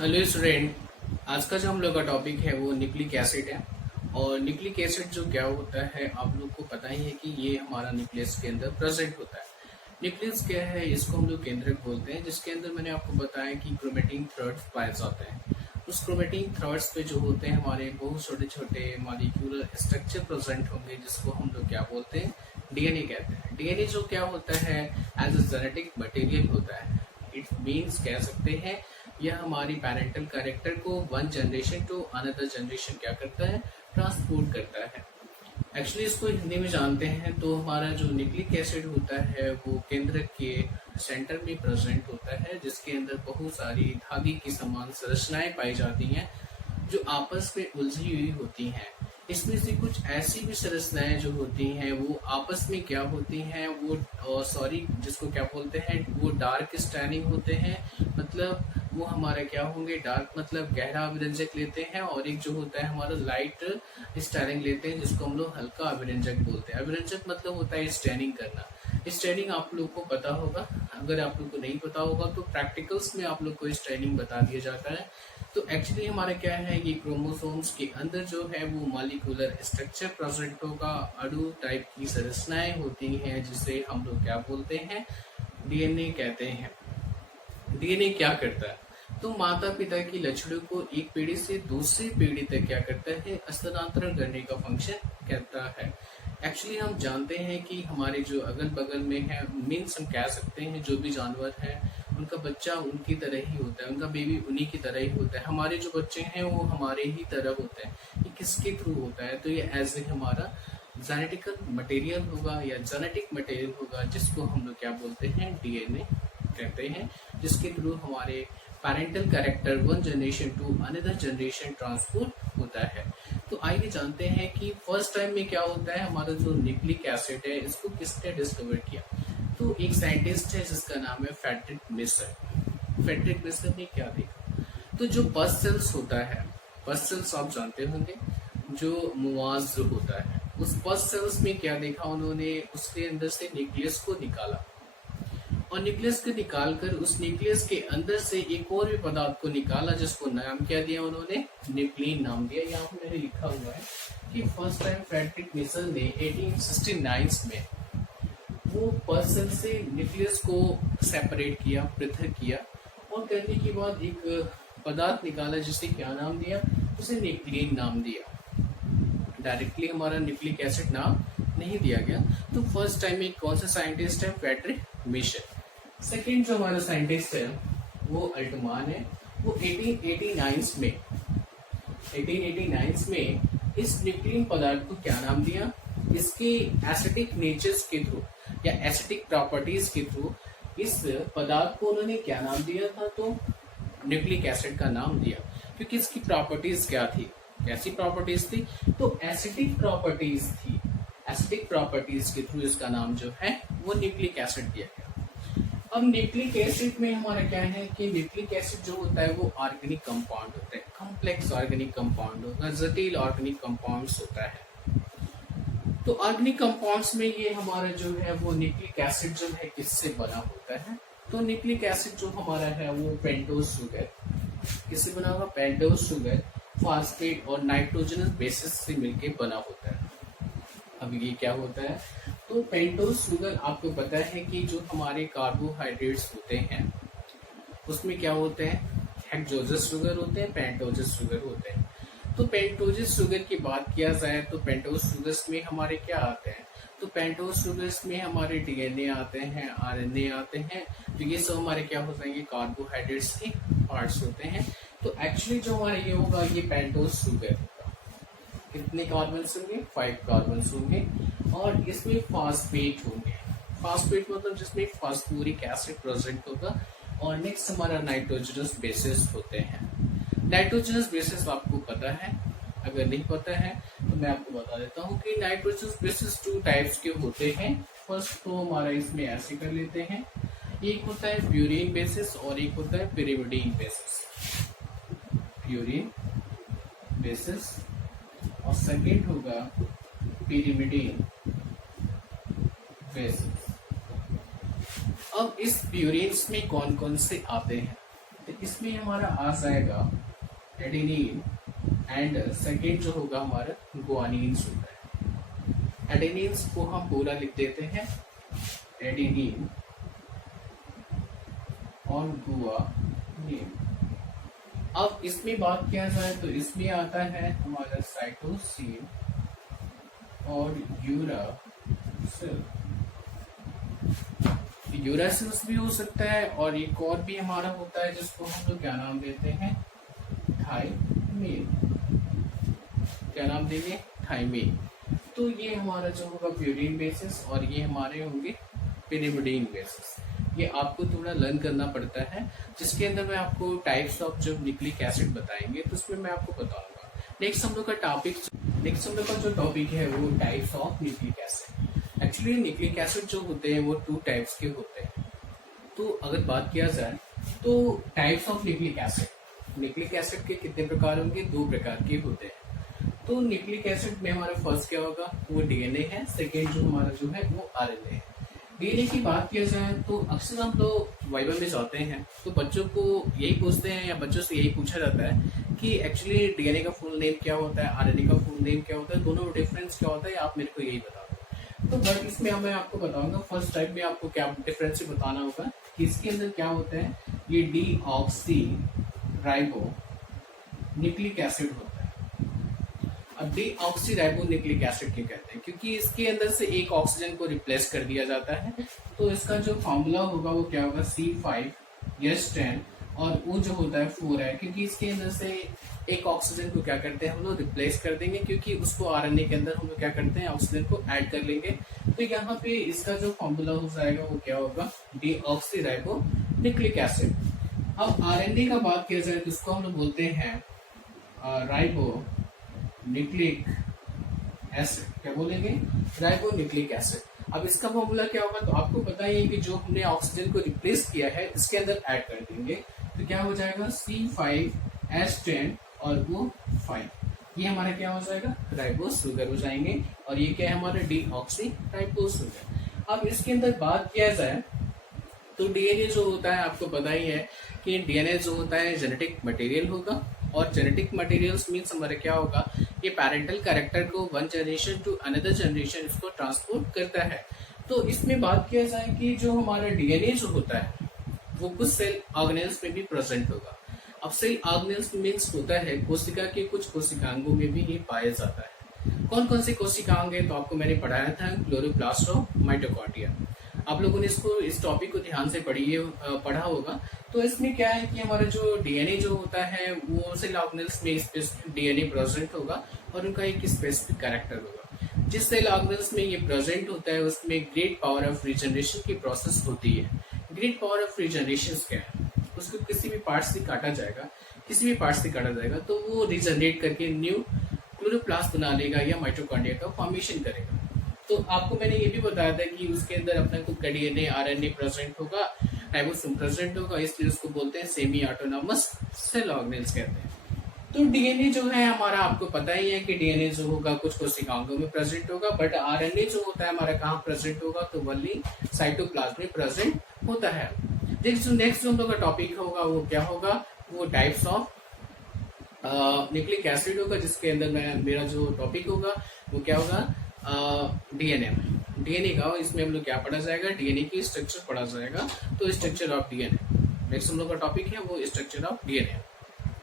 Hello student. आज का जो हम लोग का टॉपिक है वो न्यूक्लिक एसिड है। और न्यूक्लिक एसिड जो क्या होता है आप लोग को पता ही है कि ये हमारा न्यूक्लियस के अंदर प्रेजेंट होता है। न्यूक्लियस क्या है, इसको हम लोग केंद्रक बोलते हैं, जिसके अंदर मैंने आपको बताया कि क्रोमेटिन थ्रेड्स पाए जाते हैं। उस क्रोमेटिन थ्रेड्स पे जो होते हैं हमारे बहुत छोटे छोटे मॉलिक्यूलर स्ट्रक्चर प्रेजेंट होंगे, जिसको हम लोग क्या बोलते हैं, डीएनए कहते हैं। डीएनए जो क्या होता है एज अ जेनेटिक मटेरियल होता है। इट मीन्स कह सकते हैं यह हमारी पैरेंटल कैरेक्टर को one generation to another generation क्या करता है, ट्रांसपोर्ट करता है। एक्चुअली इसको हिंदी में जानते हैं तो हमारा जो न्यूक्लिक एसिड होता है वो केंद्र के सेंटर में प्रेजेंट होता है, जिसके अंदर बहुत सारी धागे की समान संरचनाएं पाई जाती हैं जो आपस में उलझी हुई होती हैं। इसमें से कुछ ऐसी भी संरचनाएं जो होती हैं वो आपस में क्या होती हैं, वो सॉरी जिसको क्या बोलते हैं, वो डार्क स्टैनिंग होते हैं। मतलब वो हमारा क्या होंगे, डार्क मतलब गहरा अभिरंजक लेते हैं, और एक जो होता है हमारा लाइट स्टैनिंग लेते हैं, जिसको हम लोग हल्का अभिरंजक बोलते हैं। अभिरंजक मतलब होता है स्टैनिंग करना। स्टैनिंग आप लोग को पता होगा, अगर आप लोग को नहीं पता होगा तो प्रैक्टिकल्स में आप लोग को स्टैनिंग बता दिया जाता है। तो एक्चुअली हमारा क्या है, ये क्रोमोसोम्स के अंदर जो है वो मॉलिक्यूलर स्ट्रक्चर प्रेजेंट होगा, अणु टाइप की संरचनाएं होती हैं, जिसे हम लोग क्या बोलते हैं, डीएनए कहते हैं। डीएनए क्या करता है, तो माता पिता की लक्षणों को एक पीढ़ी से दूसरी पीढ़ी तक क्या करता है, स्थानांतरण करने का फंक्शन करता है। एक्चुअली हम जानते हैं कि हमारे जो अगल बगल में है, मीन्स हम कह सकते हैं जो भी जानवर है उनका बच्चा उनकी तरह ही होता है, उनका बेबी उन्हीं की तरह ही होता है। हमारे जो बच्चे हैं वो हमारे ही तरह होते हैं। ये किसके थ्रू होता है, तो ये एज ए हमारा जेनेटिकल मटेरियल होगा या जेनेटिक मटेरियल होगा, जिसको हम लोग क्या बोलते हैं, डीएनए कहते हैं, जिसके थ्रू हमारे parental character one generation to another generation transport होता है। तो आइए जानते हैं कि फर्स्ट टाइम में क्या होता है, हमारा जो न्यूक्लिक एसिड है इसको किसने डिस्कवर किया। तो एक साइंटिस्ट है जिसका नाम है फ्रेडरिक मिशर। फ्रेडरिक मिशर ने क्या देखा, तो जो पस सेल्स होता है, पस सेल्स आप जानते होंगे, जो मुआज होता है, उस पस सेल्स में क्या देखा उन्होंने, उसके अंदर से न्यूक्लियस को निकाला, और न्यूक्लियस को निकालकर उस न्यूक्लियस के अंदर से एक और भी पदार्थ को निकाला, जिसको नाम क्या दिया उन्होंने, न्यूक्लिन नाम दिया। यहाँ पे मैंने लिखा हुआ है कि फर्स्ट टाइम फ्रेडरिक मिशर ने 1869 में वो पर्सन से न्यूक्लियस को सेपरेट किया, पृथक किया, और करने के बाद एक पदार्थ निकाला जिसे क्या नाम दिया, उसे न्यूक्लिन नाम दिया। डायरेक्टली हमारा न्यूक्लिक एसिड नाम नहीं दिया गया। तो फर्स्ट टाइम एक कौन सा साइंटिस्ट है, फ्रेडरिक मिशर। सेकेंड जो हमारा साइंटिस्ट है वो अल्टमान है। वो 1889 में इस न्यूक्लियन पदार्थ को क्या नाम दिया, इसके एसिडिक नेचर्स के थ्रू या एसिडिक प्रॉपर्टीज के थ्रू इस पदार्थ को उन्होंने क्या नाम दिया था, तो न्यूक्लिक एसिड का नाम दिया। क्योंकि इसकी प्रॉपर्टीज क्या थी, कैसी प्रॉपर्टीज थी, तो एसिडिक प्रॉपर्टीज थी। एसिडिक प्रॉपर्टीज के थ्रू इसका नाम जो है वो न्यूक्लिक एसिड दिया गया। अब न्यूक्लिक एसिड में हमारा क्या है कि न्यूक्लिक एसिड जो होता है वो ऑर्गेनिक कंपाउंड होता है, कॉम्प्लेक्स ऑर्गेनिक कंपाउंड होता है, जटिल ऑर्गेनिक कंपाउंड्स होता है। तो ऑर्गेनिक कंपाउंड्स में ये हमारा जो है वो न्यूक्लिक एसिड जो है किससे बना होता है, तो न्यूक्लिक एसिड जो हमारा है वो पेंटोज शुगर, किससे बना होगा, पेंटोज शुगर, फॉस्फेट और नाइट्रोजनस बेसिस से मिलके बना होता है। अब ये क्या होता है, तो पेंटोज शुगर आपको पता है कि जो हमारे कार्बोहाइड्रेट्स होते हैं उसमें क्या होते हैं, हेक्सोजस शुगर होते हैं, पेंटोजस शुगर होते हैं। तो पेंटोजस शुगर की बात किया जाए तो पेंटोज शुगर्स में हमारे क्या आते हैं, तो पेंटोज शुगर्स में हमारे डीएनए आते हैं, आरएनए आते हैं। तो ये सब हमारे क्या हो जाएंगे, कार्बोहाइड्रेट्स के पार्ट्स होते हैं। तो एक्चुअली जो हमारा ये होगा, ये पेंटोज शुगर होगा, कितने कार्बन होंगे, 5 कार्बन होंगे, और इसमें फॉस्फेट होंगे। फॉस्फेट मतलब जिसमें फॉस्फोरिक एसिड प्रेजेंट होगा, और नेक्स्ट हमारा नाइट्रोजनस बेसिस होते हैं। नाइट्रोजनस बेसिस आपको पता है, अगर नहीं पता है तो मैं आपको बता देता हूँ कि नाइट्रोजनस बेसिस 2 टाइप्स के होते हैं। फर्स्ट तो हमारा इसमें ऐसे कर लेते हैं, एक होता है प्यूरिन बेसिस और एक होता है पिरिमिडीन बेसिस। प्यूरिन बेसिस और सेकेंड होगा पिरिमिडीन बेसिस। अब इस प्यूरिन्स में कौन कौन से आते हैं, तो इसमें हमारा आ जाएगा एडेनिन एंड सेकेंड जो होगा हमारा गुआनिन्स होता है। एडेनिन्स को हम पूरा लिख देते हैं एडेनिन और गुआनिन। अब इसमें बात किया जाए तो इसमें आता है हमारा साइटोसिन और यूरासिल। यूरासिल्स भी हो सकता है और एक और भी हमारा होता है जिसको हम लोग क्या नाम देते हैं, थाइमिन। क्या नाम देंगे, थाइमिन। तो ये हमारा जो होगा प्यूरिन बेसिस और ये हमारे होंगे पिरिमिडीन बेसिस। ये आपको थोड़ा लर्न करना पड़ता है, जिसके अंदर मैं आपको टाइप्स ऑफ जो न्यूक्लिक एसिड बताएंगे तो उसमें मैं आपको बताऊंगा। नेक्स्ट हम लोग का जो टॉपिक है वो types of nucleic acid. Actually nucleic acid जो होते हैं वो 2 टाइप्स के होते हैं। तो अगर बात किया जाए तो टाइप्स ऑफ न्यूक्लिक एसिड के कितने प्रकार होंगे, 2 प्रकार के होते हैं। तो न्यूक्लिक एसिड में हमारा फर्स्ट क्या होगा, वो डीएनए है। सेकेंड जो हमारा जो है वो आरएनए है। डीएनए की बात किया जाए तो अक्सर हम लोग वाइवा में जाते हैं तो बच्चों को यही पूछते हैं या बच्चों से यही पूछा जाता है कि एक्चुअली डीएनए का फुल नेम क्या होता है, आरएनए का फुल नेम क्या होता है, दोनों में डिफरेंस क्या होता है, आप मेरे को यही बता दो। तो बट इसमें मैं आपको बताऊंगा फर्स्ट टाइप में आपको क्या डिफरेंस बताना होगा कि इसके अंदर क्या होता है। ये डीऑक्सी राइबो न्यूक्लिक एसिड होता है। अब डीऑक्सी राइबो न्यूक्लिक एसिड क्यों कहते हैं, क्योंकि इसके अंदर से एक ऑक्सीजन को रिप्लेस कर दिया जाता है। तो इसका जो फॉर्मूला होगा वो क्या होगा, C5H10 और वो जो होता है 4 है, क्योंकि इसके अंदर से एक ऑक्सीजन को क्या करते हैं हम लोग रिप्लेस कर देंगे, क्योंकि उसको आरएनए के अंदर हम लोग क्या करते हैं ऑक्सीजन को ऐड कर लेंगे। तो यहाँ पे इसका जो फॉर्मूला हो जाएगा वो क्या होगा, डीऑक्सी राइबो न्यूक्लिक एसिड। अब आरएनए का बात किया जाए तो इसको हम लोग बोलते हैं राइबो न्यूक्लिक एसिड। क्या बोलेंगे, राइबो न्यूक्लिक एसिड। अब इसका फॉर्मूला क्या होगा, तो आपको पता ही है कि जो हमने ऑक्सीजन को रिप्लेस किया है इसके अंदर ऐड कर देंगे तो क्या हो जाएगा, C5H10 और वो 5। ये हमारा क्या हो जाएगा, राइबोस शुगर हो जाएंगे और ये क्या है हमारा डीऑक्सी राइबोस शुगर। अब इसके अंदर बात किया जाए तो डीएनए जो होता है आपको पता ही है कि डीएनए जो होता है जेनेटिक मटेरियल होगा और जेनेटिक मटेरियल्स मीन्स हमारा क्या होगा, ये पैरेंटल कैरेक्टर को one generation to another generation इसको ट्रांसपोर्ट करता है। तो इसमें बात किया जाए कि जो हमारा डीएनए जो होता है वो कुछ सेल ऑर्गेनेल्स में भी प्रेजेंट होगा। अब सेल ऑर्गेनेल्स मीन्स होता है कोशिका के कुछ कोशिकांगों में भी ये पाया जाता है। कौन कौन से कोशिकांग है, तो आपको मैंने पढ़ाया था क्लोरोप्लास्ट ऑफ माइटोकॉन्ड्रिया। आप लोगों ने इसको इस टॉपिक को ध्यान से पढ़ा होगा। तो इसमें क्या है कि हमारा जो डीएनए जो होता है वो सेल ऑर्गेनेल्स में डीएनए प्रेजेंट होगा और उनका एक स्पेसिफिक कैरेक्टर होगा। जिस सेल ऑर्गेनेल्स में ये प्रेजेंट होता है उसमें ग्रेट पावर ऑफ रीजनरेशन की प्रोसेस होती है। ग्रेट पावर ऑफ रीजनरेशन क्या है, उसको किसी भी पार्ट से काटा जाएगा तो वो रीजनरेट करके न्यू क्लोरोप्लास्ट बना लेगा या माइटोकॉन्ड्रिया का फॉर्मेशन करेगा। तो आपको मैंने ये भी बताया था कि उसके अंदर अपना खुद का डीएनए आरएनए प्रेजेंट होगा, राइबोसोम प्रेजेंट होगा, इसलिए उसको बोलते हैं सेमी ऑटोनॉमस सेल ऑर्गेनेल्स कहते हैं। तो डीएनए जो है हमारा आपको पता ही है कि डीएनए जो होगा कुछ कोशिकाओं में प्रेजेंट होगा, बट आरएनए जो होता है हमारा कहाँ प्रेजेंट होगा, तो वनली साइटोप्लाज्म में प्रेजेंट होता है। नेक्स्ट जो हम लोग का टॉपिक होगा वो क्या होगा, वो टाइप्स ऑफ न्यूक्लिक एसिड होगा, जिसके अंदर मेरा जो टॉपिक होगा वो क्या होगा, डीएनए का। इसमें हम लोग क्या पढ़ा जाएगा, डीएनए की स्ट्रक्चर पढ़ा जाएगा। तो स्ट्रक्चर ऑफ डीएनए नेक्स्ट हम लोग का टॉपिक है, वो स्ट्रक्चर ऑफ डीएनए।